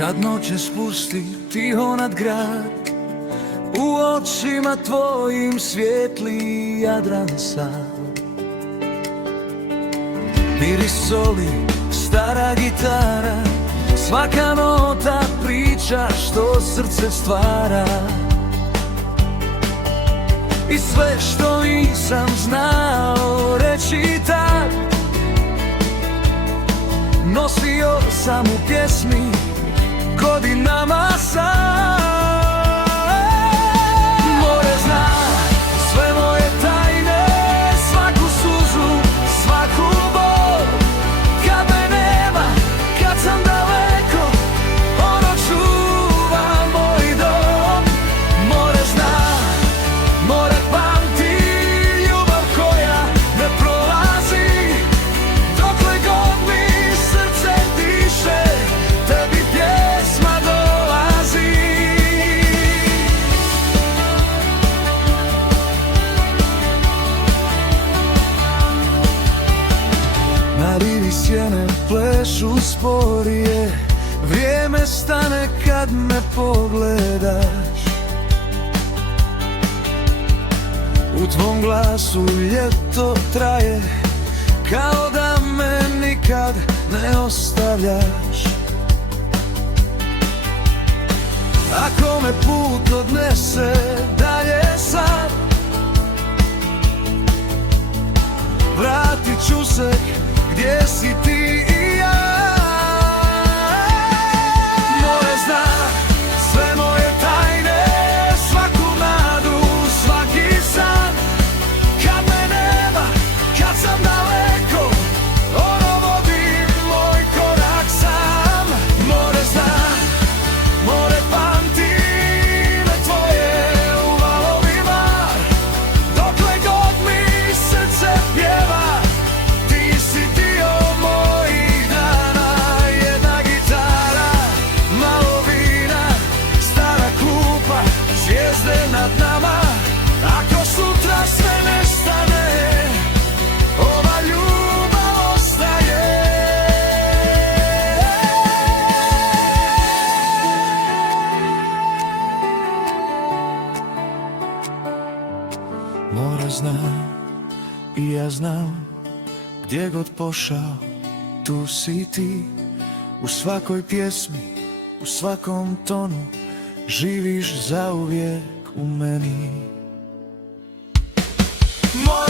Kad noće spusti tiho nad grad, u očima tvojim svijetli Jadran sam. Miris soli, stara gitara, svaka nota priča što srce stvara. I sve što nisam znao reći tad, nosio sam u pjesmi godinama sam. More zna sve moje tajne, svaku suzu, svaku bol. Kad me nema, kad sam daleko, ono čuva moj dom. More zna, more pamti ljubav koja ne prolazi. Dokle god mi srce diše, tebi pjesma dolazi. Na rivi sjene plešu sporije, vrijeme stane kad me pogledaš. U tvom glasu ljeto traje, kao da me nikad ne ostavljaš. Ako me put odnese dalje sad, vratit ću se gdje si ti i ja. More zna sve moje tajne, svaku nadu, svaki san. Kad me nema, kad sam daleko, ono vodi moj korak sam. More zna, more pamti ime tvoje u valovima. Dokle god mi srce pjeva, ti si dio mojih dana. Jedna gitara, malo vina, stara klupa, zvijezde nad nama. Ako sutra sve nestane, ova ljubav ostaje. More zna i ja znam, gdje god pošao, tu si ti. U svakoj pjesmi, u svakom tonu, živiš zauvijek u meni. More